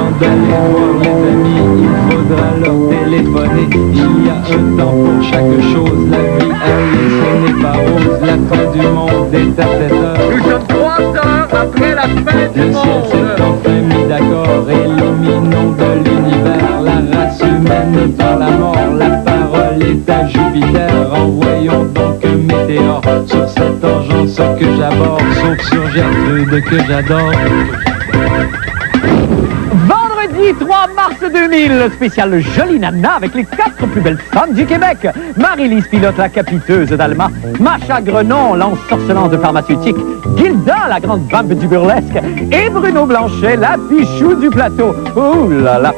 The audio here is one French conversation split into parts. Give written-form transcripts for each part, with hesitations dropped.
Avant d'aller voir les amis, il faudra leur téléphoner. Il y a un temps pour chaque chose, la vie elle, ce n'est pas rose. La fin du monde est à 7 heures. Nous sommes 3 heures après la fin du Le ciel s'est enfin mis d'accord, éliminons de l'univers la race humaine dans la mort. La parole est à Jupiter, envoyons donc un météore sur cette engeance que j'aborde, sauf sur Gertrude que j'adore. Vendredi 3 mars 2000, le spécial Jolie Nana avec les 4 plus belles femmes du Québec. Marie-Lise Pilote, la capiteuse d'Alma. Macha Grenon, l'ensorcelante pharmaceutique. Gilda, la grande vampe du burlesque. Et Bruno Blanchet, la pichou du plateau. Ouh là là.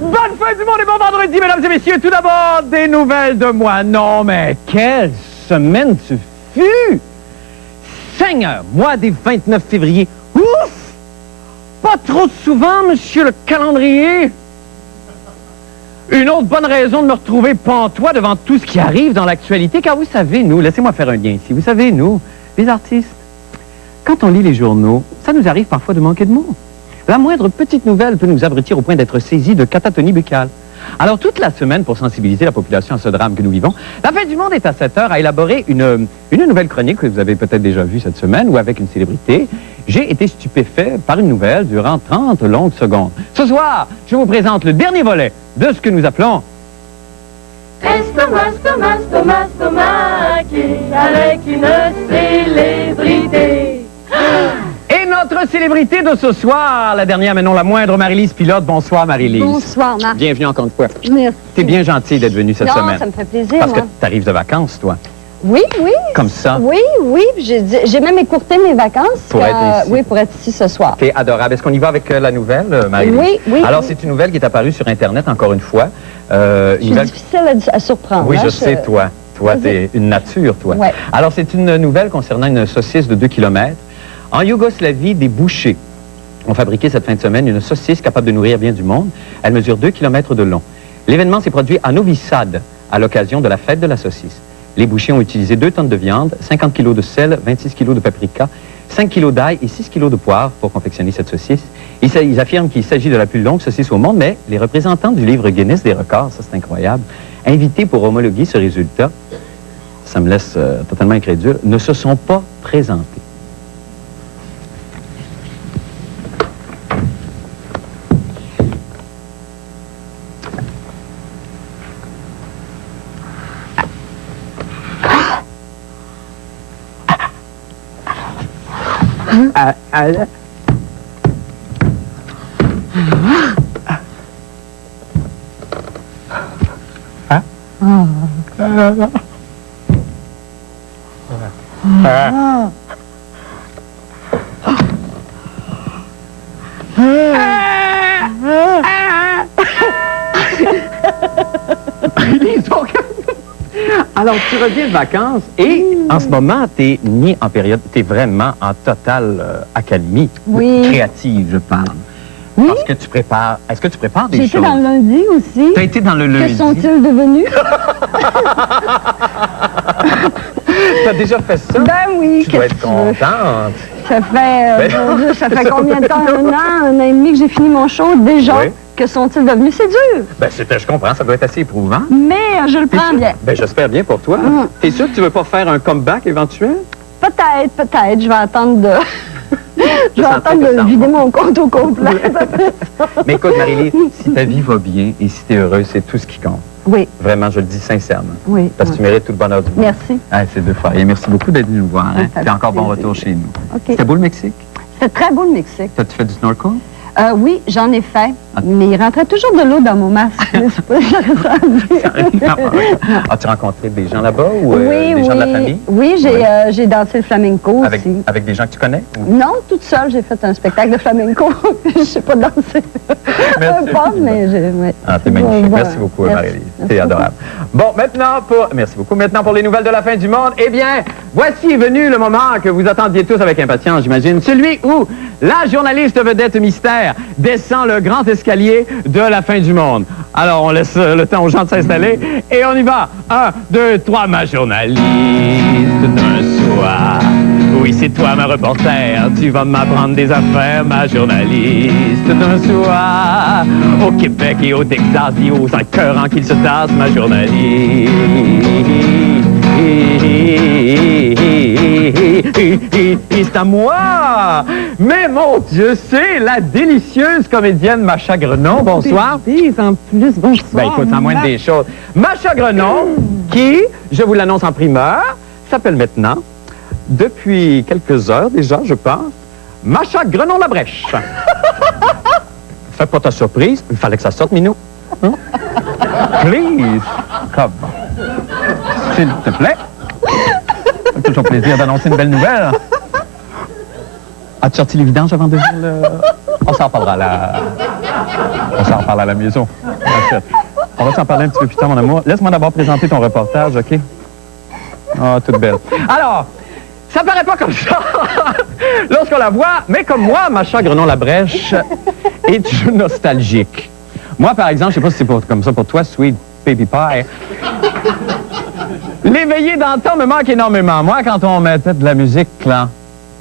Bonne fin du monde et bon vendredi, mesdames et messieurs. Tout d'abord, des nouvelles de moi. Non, mais quelle semaine ce fut! Seigneur, mois des 29 février. Ouf! Pas trop souvent, monsieur le calendrier. Une autre bonne raison de me retrouver pantois devant tout ce qui arrive dans l'actualité, car vous savez, nous, laissez-moi faire un lien ici, vous savez, nous, les artistes, quand on lit les journaux, ça nous arrive parfois de manquer de mots. La moindre petite nouvelle peut nous abrutir au point d'être saisis de catatonie buccale. Alors, toute la semaine, pour sensibiliser la population à ce drame que nous vivons, La Fin du Monde est à 7 heures à élaborer une nouvelle chronique que vous avez peut-être déjà vue cette semaine, ou avec une célébrité. J'ai été stupéfait par une nouvelle durant 30 longues secondes. Ce soir, je vous présente le dernier volet de ce que nous appelons... Estomac, stomac, stomac, stomaqué avec une célébrité. Et notre célébrité de ce soir, la dernière mais non la moindre, Marie-Lise Pilote. Bonsoir, Marie-Lise. Bonsoir, Marc. Bienvenue encore une fois. Merci. T'es bien gentille d'être venue cette semaine. Non, ça me fait plaisir, Parce moi. que t'arrives de vacances, toi. Oui, oui. Comme ça. Oui, oui. J'ai même écourté mes vacances. Pour être ici. Oui, pour être ici ce soir. T'es adorable. Est-ce qu'on y va avec la nouvelle, Marie-Lise? Oui, oui. Alors, oui. c'est une nouvelle qui est apparue sur Internet, encore une fois. Je suis difficile à surprendre. Oui, hein, je sais, toi. Toi, t'es une nature, toi. Ouais. Alors, c'est une nouvelle concernant une saucisse de 2 km. En Yougoslavie, des bouchers ont fabriqué cette fin de semaine une saucisse capable de nourrir bien du monde. Elle mesure 2 km de long. L'événement s'est produit à Novi Sad, à l'occasion de la fête de la saucisse. Les bouchers ont utilisé 2 tonnes de viande, 50 kg de sel, 26 kg de paprika, 5 kg d'ail et 6 kg de poivre pour confectionner cette saucisse. Ils affirment qu'il s'agit de la plus longue saucisse au monde, mais les représentants du livre Guinness des records, ça c'est incroyable, invités pour homologuer ce résultat, ça me laisse totalement incrédule, ne se sont pas présentés. Alors, tu reviens de vacances et en ce moment, t'es ni en période, t'es vraiment en totale accalmie. Oui. Créative, je parle. Oui. Parce que tu prépares, est-ce que tu prépares des J'ai choses? été dans le lundi aussi. T'as été dans le lundi. Que sont-ils devenus? T'as déjà fait ça? Ben oui, Tu dois qu'est-ce être que tu veux? contente. Ça fait, mon Dieu, ça fait combien de temps? Un an et demi que j'ai fini mon show déjà? Oui. Que sont-ils devenus? C'est dur. Ben, je comprends, ça doit être assez éprouvant. Mais je le prends bien. Ben, j'espère bien pour toi. T'es sûr que tu veux pas faire un comeback éventuel? Peut-être. Je vais attendre de... Je vais Ça attendre sent que ça de vider va. mon compte au complet. Mais écoute, Marie-Lise, si ta vie va bien et si t'es heureuse, c'est tout ce qui compte. Oui, Vraiment, je le dis sincèrement. oui. Parce que tu mérites tout le bonheur du monde. Merci. Ah, c'est deux fois. Et merci beaucoup d'être venu nous voir. Hein? Ça Puis fait encore bon plaisir. retour chez nous. OK. C'était beau le Mexique? C'était très beau le Mexique. T'as-tu fait du snorkel? Oui, j'en ai fait, mais il rentrait toujours de l'eau dans mon masque. Mais c'est pas As-tu rencontré des gens là-bas ou oui, des gens de la famille? Oui, j'ai dansé le flamenco aussi. Avec des gens que tu connais? Ou... Non, toute seule, j'ai fait un spectacle de flamenco. Je sais pas danser. Merci. Un peu, mais ouais. Ah, t'es magnifique. Bon, Merci beaucoup, merci. Marie-Lise. Merci T'es beaucoup. adorable. Bon, merci beaucoup. Maintenant, pour les nouvelles de la fin du monde, eh bien, voici est venu le moment que vous attendiez tous avec impatience, j'imagine. Celui où la journaliste vedette mystère descend le grand escalier de la fin du monde. Alors, on laisse le temps aux gens de s'installer et on y va. 1, 2, 3, ma journaliste d'un soir où Oui, c'est toi, ma reporter, tu vas m'apprendre des affaires, ma journaliste. D'un soir, au Québec et au Texas, dis aux écœurants qu'ils se tassent, ma journaliste. C'est à moi! Mais mon Dieu, c'est la délicieuse comédienne Macha Grenon. Bonsoir. En plus, bonsoir. Ben écoute, en moindre des choses. Macha Grenon, qui, je vous l'annonce en primeur, s'appelle maintenant, depuis quelques heures déjà, je pense, Macha Grenon-Labrèche. Fais pas ta surprise, il fallait que ça sorte, Minou. Hein? Please, come. S'il te plaît. C'est toujours plaisir d'annoncer une belle nouvelle. As-tu sorti les vidanges avant de dire le... On s'en reparlera à la... On s'en reparle à la maison. On va s'en parler un petit peu plus tard, mon amour. Laisse-moi d'abord présenter ton reportage, OK? Oh, toute belle. Alors, ça paraît pas comme ça lorsqu'on la voit, mais comme moi, Macha Grenon-Labrèche est nostalgique. Moi, par exemple, je sais pas si c'est comme ça pour toi, Sweet Baby Pie. L'éveillé d'antan me manque énormément. Moi, quand on mettait de la musique, là...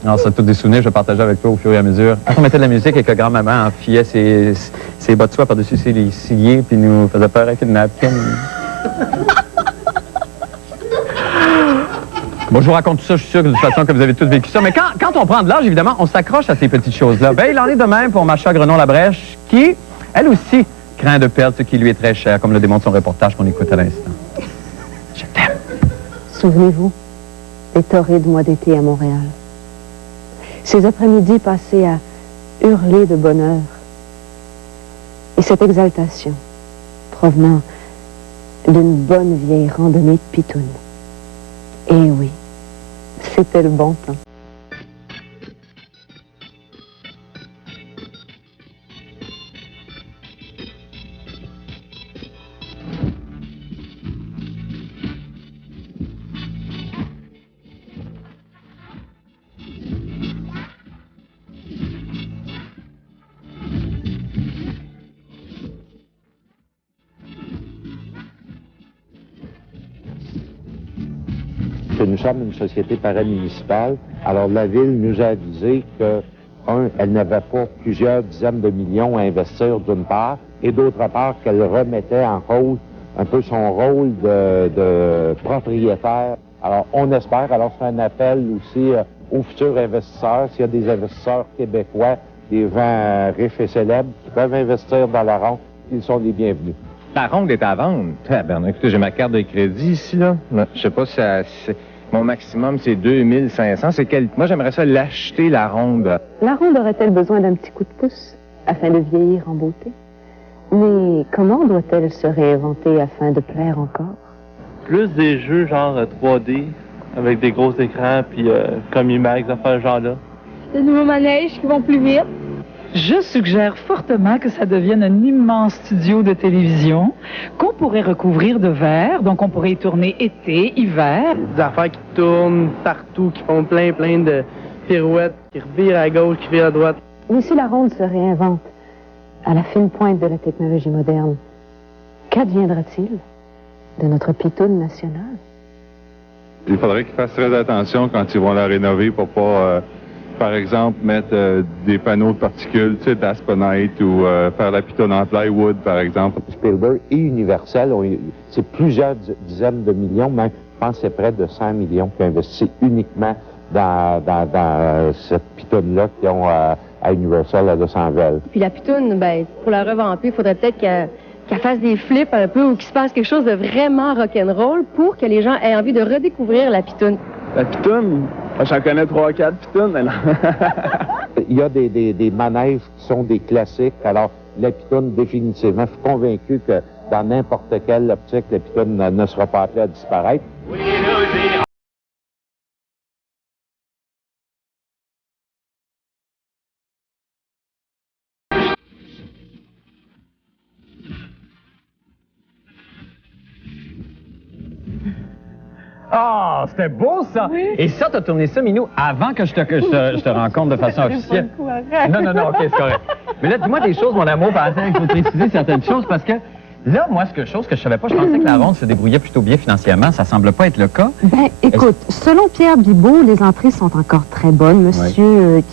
Non, c'est tous des souvenirs que je partageais avec toi au fur et à mesure. Quand on mettait de la musique et que grand-maman enfilait ses bas de soie par-dessus ses ciliers puis nous faisait peur avec une napkin. Bon, je vous raconte tout ça, je suis sûr que de toute façon que vous avez tous vécu ça. Mais quand on prend de l'âge, évidemment, on s'accroche à ces petites choses-là. Ben, il en est de même pour Macha Grenon-Labrèche, qui, elle aussi, craint de perdre ce qui lui est très cher, comme le démontre son reportage qu'on écoute à l'instant. Je t'aime. Souvenez-vous des torrides mois d'été à Montréal. Ces après-midi passés à hurler de bonheur. Et cette exaltation provenant d'une bonne vieille randonnée de pitounes. Et oui, c'était le bon temps. Que nous sommes une société paramunicipale. Alors la Ville nous a avisé que, elle n'avait pas plusieurs dizaines de millions à investir d'une part, et d'autre part qu'elle remettait en cause un peu son rôle de propriétaire. Alors on espère, alors c'est un appel aussi aux futurs investisseurs, s'il y a des investisseurs québécois, des gens riches et célèbres qui peuvent investir dans la ronde, ils sont les bienvenus. La ronde est à vendre. Écoutez, j'ai ma carte de crédit ici, là. Je sais pas si mon maximum, c'est 2500. Moi, j'aimerais ça l'acheter, la ronde. La ronde aurait-elle besoin d'un petit coup de pouce afin de vieillir en beauté? Mais comment doit-elle se réinventer afin de plaire encore? Plus des jeux genre 3D, avec des gros écrans, puis comme IMAX, à faire ce genre-là. De nouveaux manèges qui vont plus vite. Je suggère fortement que ça devienne un immense studio de télévision qu'on pourrait recouvrir de verre. Donc, on pourrait y tourner été, hiver. Des affaires qui tournent partout, qui font plein de pirouettes, qui revirent à gauche, qui virent à droite. Mais si la ronde se réinvente à la fine pointe de la technologie moderne, qu'adviendra-t-il de notre pitoune nationale? Il faudrait qu'ils fassent très attention quand ils vont la rénover pour pas... par exemple, mettre des panneaux de particules, tu sais, d'aspenite ou faire la pitonne en plywood, par exemple. Spielberg et Universal, c'est plusieurs dizaines de millions, même, je pense que c'est près de 100 millions qui ont investi uniquement dans cette pitonne-là qu'ils ont à Universal à Los Angeles. Puis la pitoune, ben, pour la revamper, il faudrait peut-être qu'elle fasse des flips un peu ou qu'il se passe quelque chose de vraiment rock'n'roll pour que les gens aient envie de redécouvrir la pitoune. La pitoune, j'en connais 3-4 pitounes, mais non. Il y a des manèges qui sont des classiques. Alors, la pitoune, définitivement, je suis convaincu que dans n'importe quelle optique, la pitoune ne sera pas appelée à disparaître. Ah, c'était beau, ça! Oui. Et ça, t'as tourné ça, Minou, avant que je te rencontre de façon officielle. Non, OK, c'est correct. Mais là, dis-moi des choses, mon amour, par exemple, il faut préciser certaines choses, parce que Là, moi, chose que je savais pas, je pensais que la ronde se débrouillait plutôt bien financièrement. Ça semble pas être le cas. Ben, écoute, selon Pierre Bibeau, les entrées sont encore très bonnes. Monsieur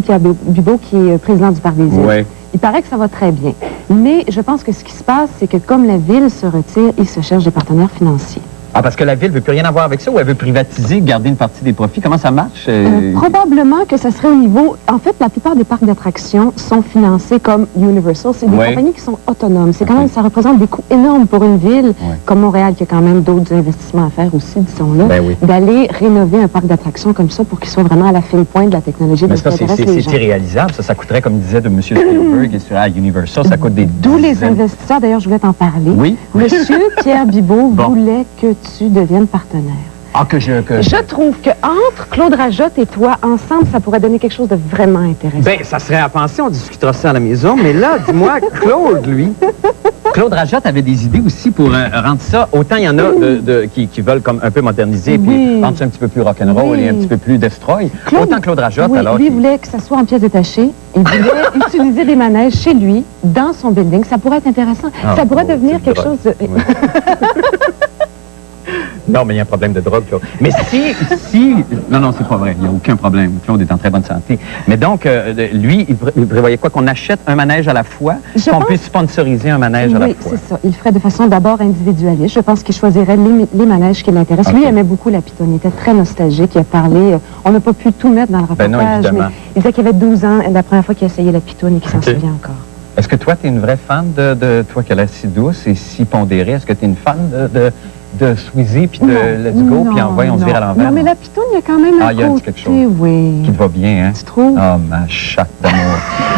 Pierre Bibeau, qui est président du Parc des Îles. Oui. Il paraît que ça va très bien. Mais je pense que ce qui se passe, c'est que comme la ville se retire, il se cherche des partenaires financiers. Ah, parce que la ville veut plus rien avoir avec ça ou elle veut privatiser, garder une partie des profits? Comment ça marche? Probablement que ça serait au niveau... En fait, la plupart des parcs d'attractions sont financés comme Universal. C'est des compagnies qui sont autonomes. C'est quand même, ça représente des coûts énormes pour une ville comme Montréal, qui a quand même d'autres investissements à faire aussi, disons-là, d'aller rénover un parc d'attractions comme ça pour qu'il soit vraiment à la fine pointe de la technologie. Mais ça, c'est irréalisable. Ça coûterait, comme disait de M. Spielberg et sur Universal, ça coûte des... D'où les investisseurs, d'ailleurs, je voulais t'en parler. Oui. Monsieur Pierre Bibeau voulait que tu deviennes partenaire. Ah, Je trouve que entre Claude Rajotte et toi, ensemble, ça pourrait donner quelque chose de vraiment intéressant. Ben, ça serait à penser, on discutera ça à la maison, mais là, dis-moi, Claude, lui... Claude Rajotte avait des idées aussi pour rendre ça... Autant il y en a qui veulent comme un peu moderniser, puis rendre ça un petit peu plus rock'n'roll et un petit peu plus destroy. Autant Claude Rajotte, alors... Lui voulait que ça soit en pièces détachées. Il voulait utiliser des manèges chez lui, dans son building. Ça pourrait être intéressant. Ça pourrait devenir quelque chose de... Non, mais il y a un problème de drogue, Claude. Mais si... Non, c'est pas vrai. Il n'y a aucun problème. Claude est en très bonne santé. Mais donc, lui, il prévoyait quoi? Qu'on achète un manège à la fois? Qu'on puisse sponsoriser un manège à la fois? Oui, c'est ça. Il ferait de façon d'abord individualiste. Je pense qu'il choisirait les manèges qui l'intéressent. Lui, il aimait beaucoup la Python. Il était très nostalgique. Il a parlé... on n'a pas pu tout mettre dans le reportage, mais il disait qu'il avait 12 ans la première fois qu'il a essayé la Python et qu'il s'en souvient encore. Est-ce que toi, tu es une vraie fan de toi qui a l'air si douce et si pondérée? Est-ce que tu es une fan de Sweezy puis de Let's Go, puis on se vire à l'envers? Non, mais la Python, il y a quand même un côté, quelque chose qui te va bien, hein? Tu trouves? Oh, ma chatte d'amour.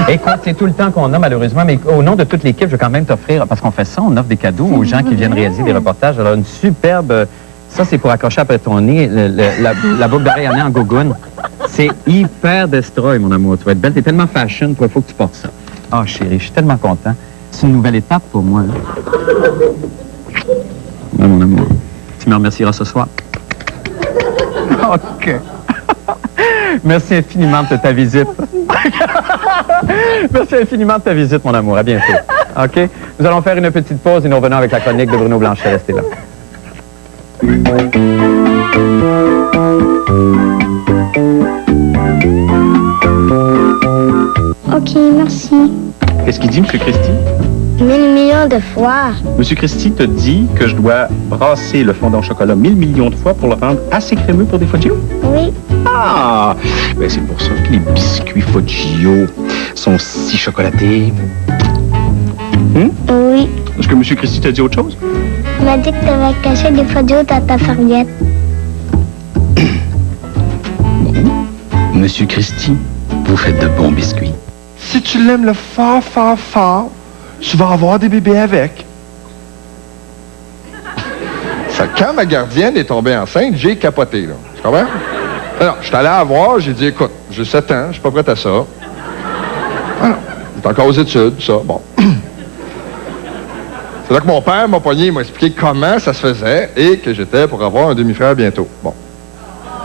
Écoute, c'est tout le temps qu'on a, malheureusement, mais au nom de toute l'équipe, je vais quand même t'offrir, parce qu'on fait ça, on offre des cadeaux aux gens qui viennent réaliser des reportages. Alors, une superbe... Ça, c'est pour accrocher après ton nez, la boucle d'oreille en nez en gogoune. C'est hyper destroy, mon amour. Tu vas être belle, t'es tellement fashion, il faut que tu portes ça. Ah, chérie, je suis tellement content. C'est une nouvelle étape pour moi. Ouais, mon amour. Tu me remercieras ce soir. OK. Merci infiniment de ta visite. Merci infiniment de ta visite, mon amour. À bientôt. OK? Nous allons faire une petite pause et nous revenons avec la chronique de Bruno Blanchet. Restez là. OK, merci. Qu'est-ce qu'il dit, M. Christie? 1000 millions de fois. M. Christie te dit que je dois brasser le fondant au chocolat 1000 millions de fois pour le rendre assez crémeux pour des Foggio? Oui. Ah! Ben c'est pour ça que les biscuits Foggio sont si chocolatés. Oui. Est-ce que M. Christie t'a dit autre chose? Il m'a dit que tu avais caché des Foggio dans ta serviette. Monsieur Christie, vous faites de bons biscuits. Si tu l'aimes le fort, fort, fort, tu vas avoir des bébés avec. Ça, quand ma gardienne est tombée enceinte, j'ai capoté, là. Tu comprends? Alors, je suis allé la voir, j'ai dit, écoute, j'ai 7 ans, je suis pas prête à ça. Alors, j'étais encore aux études, ça, bon. C'est là que mon père m'a pogné, il m'a expliqué comment ça se faisait et que j'étais pour avoir un demi-frère bientôt. Bon.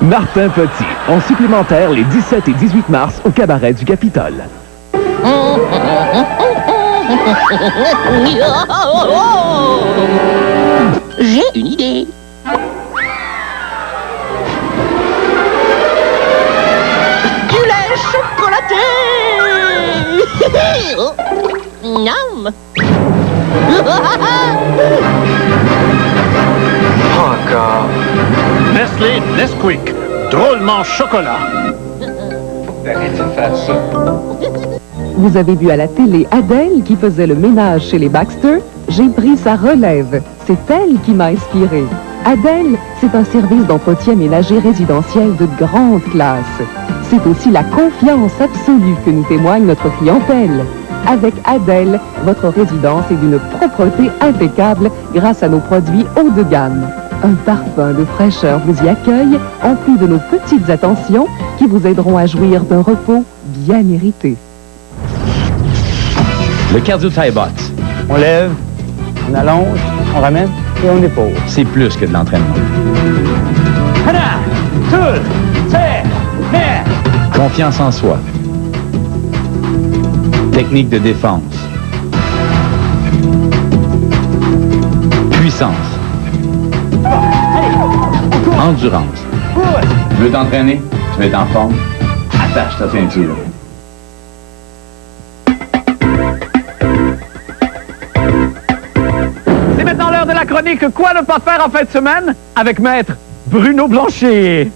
Martin Petit, en supplémentaire les 17 et 18 mars au cabaret du Capitole. J'ai une idée. Du lait chocolaté. Miam. Encore. Nestlé Nesquik, drôlement chocolat. Arrête de faire ça. Vous avez vu à la télé Adèle qui faisait le ménage chez les Baxter? J'ai pris sa relève. C'est elle qui m'a inspirée. Adèle, c'est un service d'entretien ménager résidentiel de grande classe. C'est aussi la confiance absolue que nous témoigne notre clientèle. Avec Adèle, votre résidence est d'une propreté impeccable grâce à nos produits haut de gamme. Un parfum de fraîcheur vous y accueille, en plus de nos petites attentions qui vous aideront à jouir d'un repos bien mérité. Le cardio Thai box. On lève, on allonge, on ramène et on épaule. C'est plus que de l'entraînement. Confiance en soi. Technique de défense. Puissance. Endurance. Tu veux t'entraîner? Tu veux être en forme? Attache ta ceinture. C'est maintenant l'heure de la chronique Quoi ne pas faire en fin de semaine avec Maître Bruno Blanchet.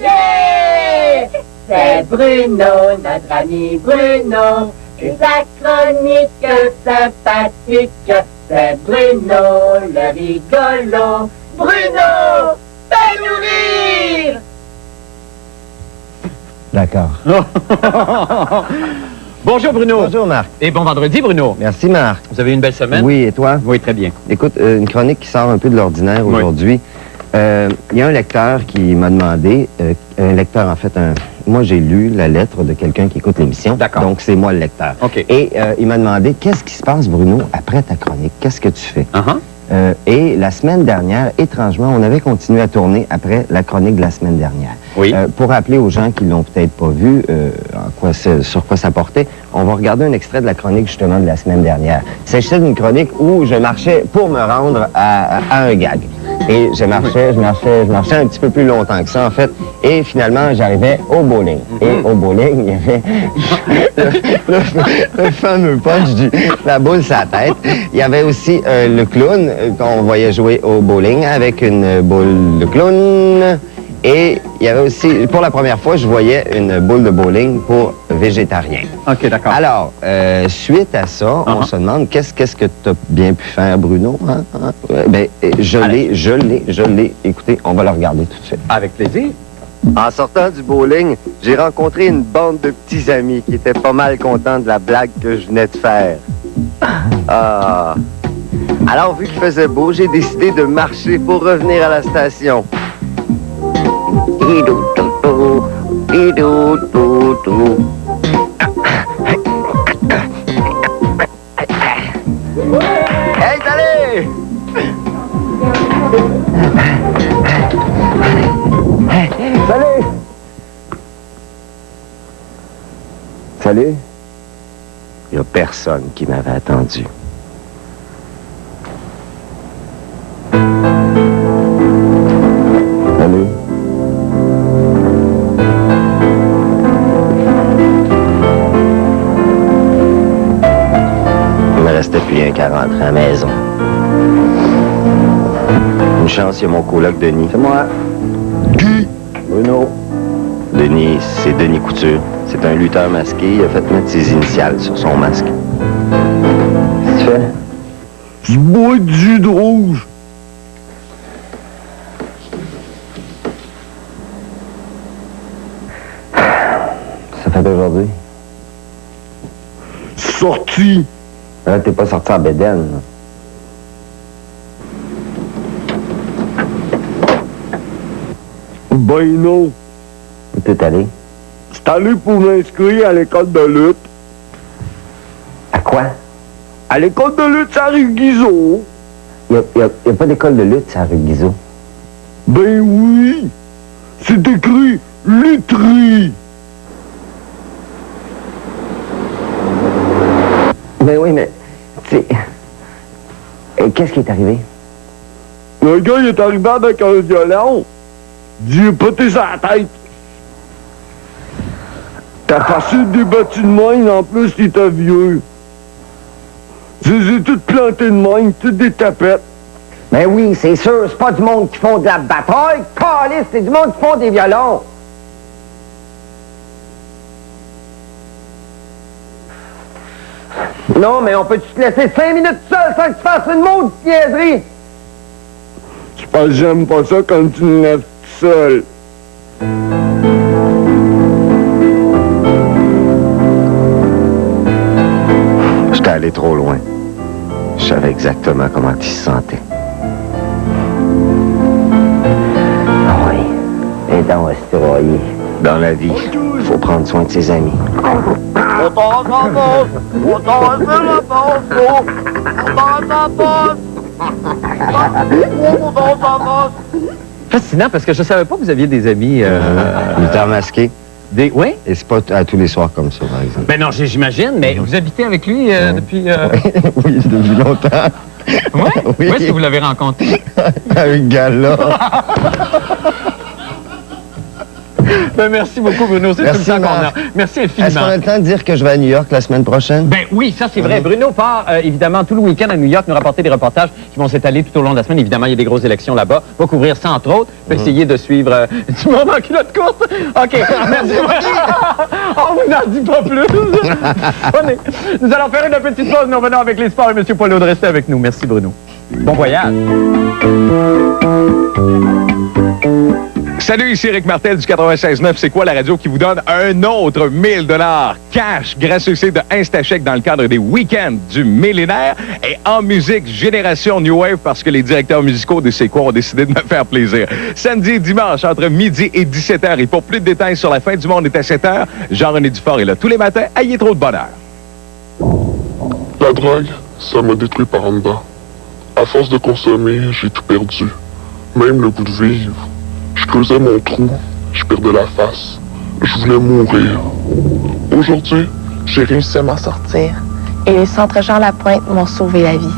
Yeah! C'est Bruno, notre ami Bruno. Et sa chronique sympathique. C'est Bruno, le rigolo. Bruno, fais-nous rire! D'accord. Bonjour Bruno. Bonjour Marc. Et bon vendredi Bruno. Merci Marc. Vous avez eu une belle semaine? Oui, et toi? Oui, très bien. Écoute, une chronique qui sort un peu de l'ordinaire aujourd'hui. Il y a un lecteur qui m'a demandé, un lecteur en fait, moi j'ai lu la lettre de quelqu'un qui écoute l'émission. D'accord. Donc c'est moi le lecteur. OK. Et il m'a demandé, qu'est-ce qui se passe Bruno après ta chronique? Qu'est-ce que tu fais? Et la semaine dernière, étrangement, on avait continué à tourner après la chronique de la semaine dernière. Oui. Pour rappeler aux gens qui l'ont peut-être pas vu sur quoi ça portait, on va regarder un extrait de la chronique justement de la semaine dernière. Il s'agissait d'une chronique où je marchais pour me rendre à un gag. Et je marchais un petit peu plus longtemps que ça, en fait. Et finalement, j'arrivais au bowling. Et au bowling, il y avait le fameux punch la boule sur la tête. Il y avait aussi le clown qu'on voyait jouer au bowling avec une boule de clown. Et il y avait aussi, pour la première fois, je voyais une boule de bowling pour végétariens. OK, d'accord. Alors, suite à ça, on se demande qu'est-ce que tu as bien pu faire, Bruno? Hein? Ben, je l'ai. Écoutez, on va le regarder tout de suite. Avec plaisir. En sortant du bowling, j'ai rencontré une bande de petits amis qui étaient pas mal contents de la blague que je venais de faire. Ah. Alors, vu qu'il faisait beau, j'ai décidé de marcher pour revenir à la station. Hey, salut! Salut! Salut? Il n'y a personne qui m'avait attendu. Salut? Il me restait plus rien qu'à rentrer à la maison. Une chance, il y a mon coloc Denis. C'est moi. Qui? Bruno. Denis, c'est Denis Couture. C'est un lutteur masqué. Il a fait mettre ses initiales sur son masque. Qu'est-ce que tu fais? Je bois du jus de rouge. Ça fait d'aujourd'hui? Sorti. Là, t'es pas sorti en bédaine. là. Ben non. Où t'es allé? J'étais allé pour m'inscrire à l'école de lutte. À quoi? À l'école de lutte à rue Guizot. Y a pas d'école de lutte à rue Guizot. Ben oui. C'est écrit lutherie. Ben oui, mais, tu sais... Qu'est-ce qui est arrivé? Le gars, il est arrivé avec un violon. Il a pété sa tête. T'as passé des bâtis de mine, en plus, il était vieux. Je les ai toutes plantées de mine, toutes des tapettes. Ben oui, c'est sûr, c'est pas du monde qui font de la bataille. Calice, c'est du monde qui font des violons. Non, mais on peut-tu te laisser 5 minutes seul sans que tu fasses une maudite niaiserie? Je pense que j'aime pas ça quand tu me laisses seul. J'étais allé trop loin. Je savais exactement comment il se sentait. Ah oui, et dans Astroyer. Dans la vie, il faut prendre soin de ses amis. Fascinant, parce que je savais pas que vous aviez des amis... Lutteur masqué. Oui? Et c'est pas à tous les soirs comme ça, par exemple. Ben non, j'imagine, mais vous habitez avec lui depuis... Oui, depuis longtemps. Oui? Oui. Où est-ce que vous l'avez rencontré? Un gars-là. Ben, merci beaucoup, Bruno. C'est tout le temps qu'on a. Merci infiniment. Est-ce qu'on a le temps de dire que je vais à New York la semaine prochaine? Ben oui, ça c'est vrai. Bruno part évidemment tout le week-end à New York nous rapporter des reportages qui vont s'étaler tout au long de la semaine. Évidemment, il y a des grosses élections là-bas. Va couvrir ça entre autres. Va essayer de suivre du monde en culotte courte. OK, merci. On vous n'en dit pas plus. Nous allons faire une petite pause. Nous revenons avec les sports et M. Poilot de rester avec nous. Merci, Bruno. Bon voyage. Salut, ici Rick Martel du 96.9. C'est quoi la radio qui vous donne un autre 1000 $ cash grâce au site de InstaCheck dans le cadre des week-ends du millénaire et en musique Génération New Wave parce que les directeurs musicaux de C'est quoi ont décidé de me faire plaisir. Samedi et dimanche entre midi et 17h. Et pour plus de détails sur la fin du monde est à 7h, Jean-René Dufort est là tous les matins. Ayez trop de bonheur. La drogue, ça m'a détruit par en dedans. À force de consommer, j'ai tout perdu. Même le goût de vivre. Je creusais mon trou, je perdais la face. Je voulais mourir. Aujourd'hui, j'ai réussi à m'en sortir. Et les centres Jean Lapointe m'ont sauvé la vie.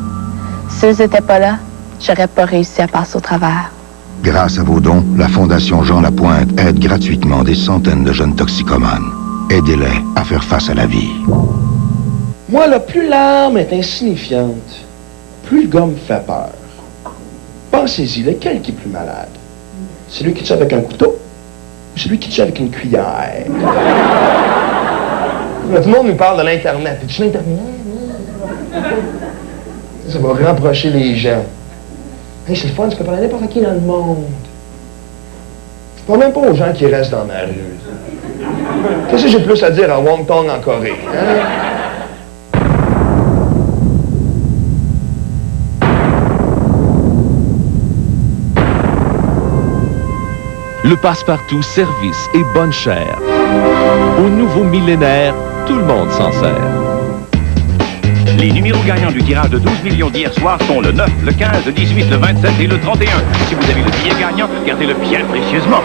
S'ils n'étaient pas là, j'aurais pas réussi à passer au travers. Grâce à vos dons, la Fondation Jean Lapointe aide gratuitement des centaines de jeunes toxicomanes. Aidez-les à faire face à la vie. Moi, là, plus l'arme est insignifiante, plus le gars me fait peur. Pensez-y, lequel qui est plus malade? Celui qui tue avec un couteau ou celui qui tue avec une cuillère? Là, tout le monde nous parle de l'Internet. Es-tu l'Internet? Ça va rapprocher les gens. Hey, c'est le fun, tu peux parler à n'importe qui dans le monde. Je parle même pas aux gens qui restent dans ma rue. Qu'est-ce que j'ai plus à dire à Wong-Tong en Corée? Hein? Le passe-partout, service et bonne chère. Au nouveau millénaire, tout le monde s'en sert. Les numéros gagnants du tirage de 12 millions d'hier soir sont le 9, le 15, le 18, le 27 et le 31. Si vous avez le billet gagnant, gardez-le bien précieusement.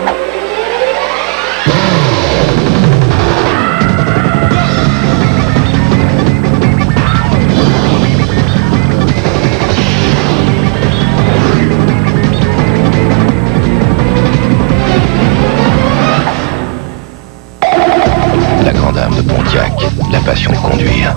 La passion de conduire.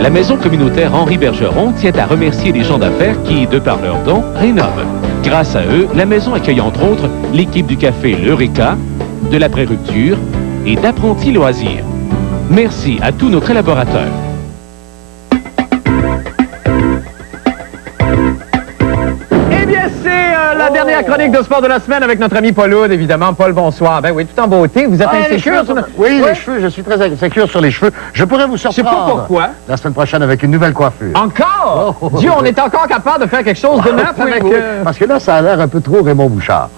La maison communautaire Henri Bergeron tient à remercier les gens d'affaires qui, de par leurs dons, rénovent. Grâce à eux, la maison accueille entre autres l'équipe du café L'Eureka, de la pré-rupture et d'Apprentis Loisirs. Merci à tous nos collaborateurs. Eh bien, c'est la dernière chronique de sport de la semaine avec notre ami Paul Hood, évidemment. Paul, bonsoir. Ben oui, tout en beauté. Vous êtes insécure sur... Oui, les cheveux, je suis très insécure sur les cheveux. Je pourrais vous surprendre. Je sais pas pourquoi. La semaine prochaine avec une nouvelle coiffure. Encore? Dieu, on est encore capable de faire quelque chose de neuf avec... Oui. Parce que là, ça a l'air un peu trop Raymond Bouchard.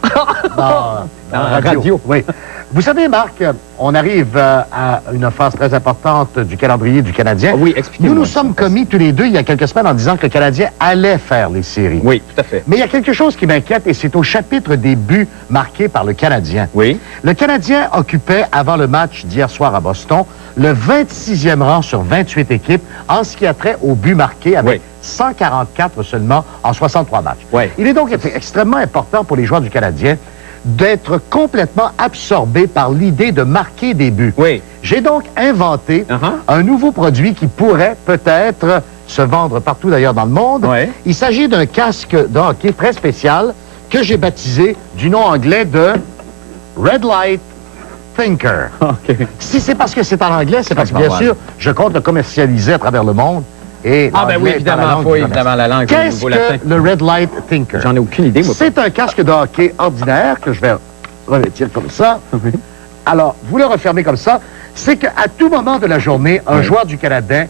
dans la radio. Oui. Vous savez, Marc, on arrive à une phase très importante du calendrier du Canadien. Oui, expliquez-moi. Nous nous sommes commis tous les deux il y a quelques semaines en disant que le Canadien allait faire les séries. Oui, tout à fait. Mais il y a quelque chose qui m'inquiète et c'est au chapitre des buts marqués par le Canadien. Oui. Le Canadien occupait, avant le match d'hier soir à Boston, le 26e rang sur 28 équipes en ce qui a trait aux buts marqués avec 144 seulement en 63 matchs. Oui. Il est donc extrêmement important pour les joueurs du Canadien d'être complètement absorbés par l'idée de marquer des buts. Oui. J'ai donc inventé un nouveau produit qui pourrait peut-être se vendre partout d'ailleurs dans le monde. Oui. Il s'agit d'un casque de hockey très spécial que j'ai baptisé du nom anglais de Red Light Thinker. Okay. Si c'est parce que c'est en anglais, c'est parce que, bien sûr, je compte le commercialiser à travers le monde. Et ben oui, évidemment, il faut évidemment la langue. Qu'est-ce que le Red Light Thinker? J'en ai aucune idée, moi. C'est un casque de hockey ordinaire que je vais revêtir comme ça. Alors, vous le refermez comme ça. C'est qu'à tout moment de la journée, un joueur du Canadien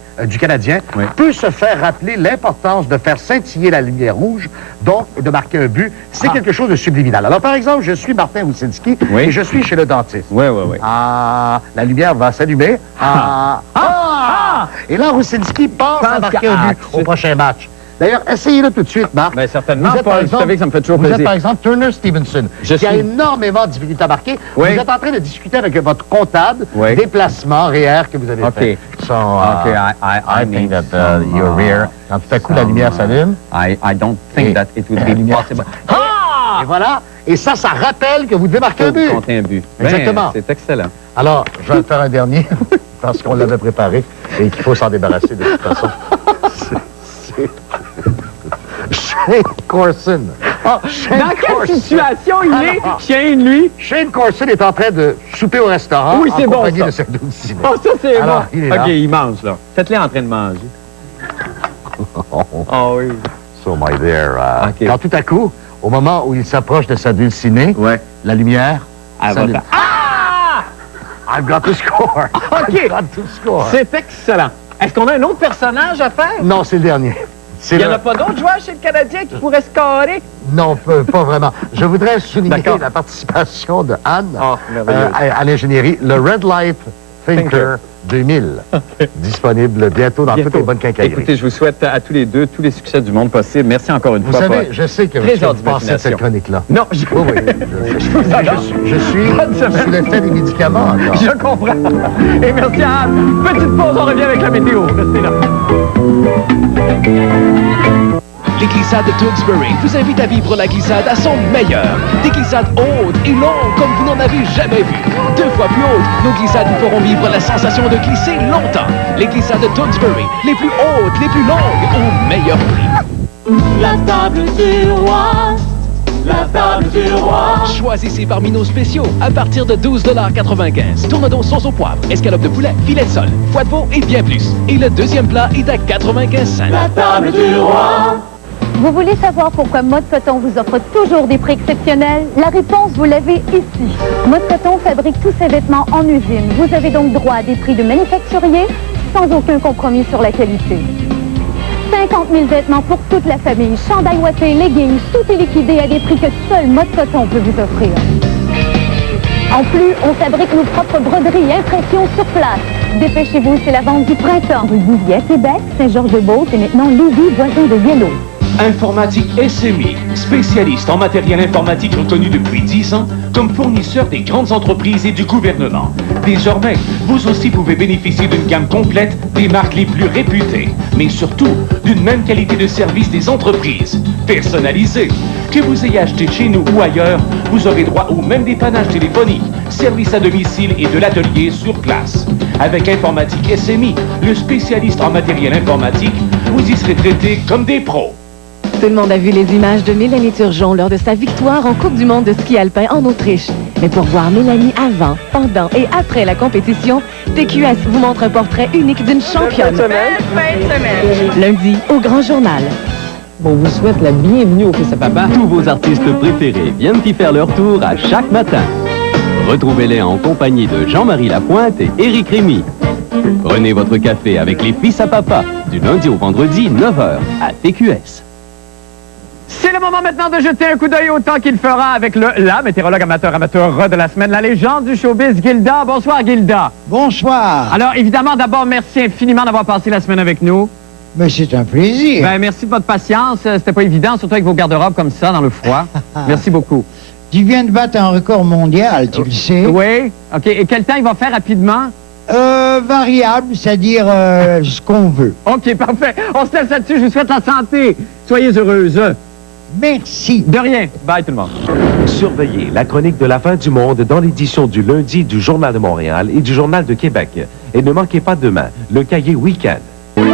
peut se faire rappeler l'importance de faire scintiller la lumière rouge, donc de marquer un but. C'est quelque chose de subliminal. Alors, par exemple, je suis Martin Wucinski et je suis chez le dentiste. Oui, oui, oui. Ah, la lumière va s'allumer. Et là, Wucinski pense à marquer un but au prochain match. D'ailleurs, essayez-le tout de suite, Marc. Bien, certainement, Vous êtes, par Paul. exemple, Vous savez que ça me fait toujours vous plaisir. êtes, par exemple, Turner Stevenson, qui a énormément de difficultés à marquer. Oui. Vous êtes en train de discuter avec votre comptable Oui. des placements REER que vous avez faits. So, I think that your rear, quand tout à coup la lumière s'allume. I don't think that it would be possible. Ah! Et voilà. Et ça rappelle que vous devez marquer un but. Compter un but. Exactement. Ben, c'est excellent. Alors, je vais en faire un dernier, parce qu'on l'avait préparé et qu'il faut s'en débarrasser de toute façon. C'est Shane Corson. Dans quelle situation il est, Shane, lui? Shane Corson est en train de souper au restaurant Oui, c'est en bon, compagnie ça. de cette douce. Oh, ça, c'est bon. Il est là. OK, il mange, là. Faites-les en train de manger. Oh oui. So, my dear, OK. quand tout à coup, au moment où il s'approche de sa dulcinée, la lumière s'allume. Ah! I've got to score. OK. I've got to score. C'est excellent. Est-ce qu'on a un autre personnage à faire? Non, c'est le dernier. Il n'y en a pas d'autres joueurs chez le Canadien qui pourraient scorer? Non, pas vraiment. Je voudrais souligner la participation de Anne à l'ingénierie, le Red Life Thinker 2000, disponible bientôt dans toutes les bonnes quincailleries. Écoutez, je vous souhaite à tous les deux tous les succès du monde possible. Merci encore une fois. Vous savez, Paul. je sais que vous pensez de cette chronique-là. Non, oui, je suis sous l'effet des médicaments encore. Je comprends. Et merci à Anne. Petite pause, on revient avec la météo. Restez là. Les glissades Tewksbury vous invitent à vivre la glissade à son meilleur. Des glissades hautes et longues comme vous n'en avez jamais vu. 2 fois plus hautes, nos glissades vous feront vivre la sensation de glisser longtemps. Les glissades Tewksbury, les plus hautes, les plus longues, au meilleur prix. La table du roi, la table du roi. Choisissez parmi nos spéciaux à partir de 12,95 $. Tournedos sauce au poivre, escalope de poulet, filet de sol, foie de veau et bien plus. Et le deuxième plat est à 95 cents. La table du roi. Vous voulez savoir pourquoi Mode Coton vous offre toujours des prix exceptionnels? La réponse, vous l'avez ici. Mode Coton fabrique tous ses vêtements en usine. Vous avez donc droit à des prix de manufacturier sans aucun compromis sur la qualité. 50 000 vêtements pour toute la famille. Chandail ouaté, leggings, tout est liquidé à des prix que seul Mode Coton peut vous offrir. En plus, on fabrique nos propres broderies et impressions sur place. Dépêchez-vous, c'est la vente du printemps. Rue Bouvier à Québec, Saint-Georges-de-Beauce et maintenant Lévis, voisin de Yellow. Informatique SMI, spécialiste en matériel informatique reconnu depuis 10 ans comme fournisseur des grandes entreprises et du gouvernement. Désormais, vous aussi pouvez bénéficier d'une gamme complète des marques les plus réputées, mais surtout d'une même qualité de service des entreprises. Personnalisé. Que vous ayez acheté chez nous ou ailleurs, vous aurez droit au même dépannage téléphonique, service à domicile et de l'atelier sur place. Avec Informatique SMI, le spécialiste en matériel informatique, vous y serez traité comme des pros. Tout le monde a vu les images de Mélanie Turgeon lors de sa victoire en Coupe du monde de ski alpin en Autriche. Mais pour voir Mélanie avant, pendant et après la compétition, TQS vous montre un portrait unique d'une championne. Lundi, au Grand Journal. On vous souhaite la bienvenue au Fils à Papa. Tous vos artistes préférés viennent y faire leur tour à chaque matin. Retrouvez-les en compagnie de Jean-Marie Lapointe et Éric Rémy. Prenez votre café avec les Fils à Papa, du lundi au vendredi, 9h, à TQS. C'est le moment maintenant de jeter un coup d'œil au temps qu'il fera avec la météorologue amateur de la semaine, la légende du showbiz, Gilda. Bonsoir, Gilda. Bonsoir. Alors, évidemment, d'abord, merci infiniment d'avoir passé la semaine avec nous. Mais c'est un plaisir. Ben, merci de votre patience. C'était pas évident, surtout avec vos garde-robes comme ça, dans le froid. Merci beaucoup. Tu viens de battre un record mondial, tu le sais. Oui. OK. Et quel temps il va faire rapidement? Variable, c'est-à-dire ce qu'on veut. OK, parfait. On se laisse là-dessus. Je vous souhaite la santé. Soyez heureuse. Merci. De rien. Bye tout le monde. Surveillez la chronique de la fin du monde dans l'édition du lundi du Journal de Montréal et du Journal de Québec. Et ne manquez pas demain le cahier Week-end.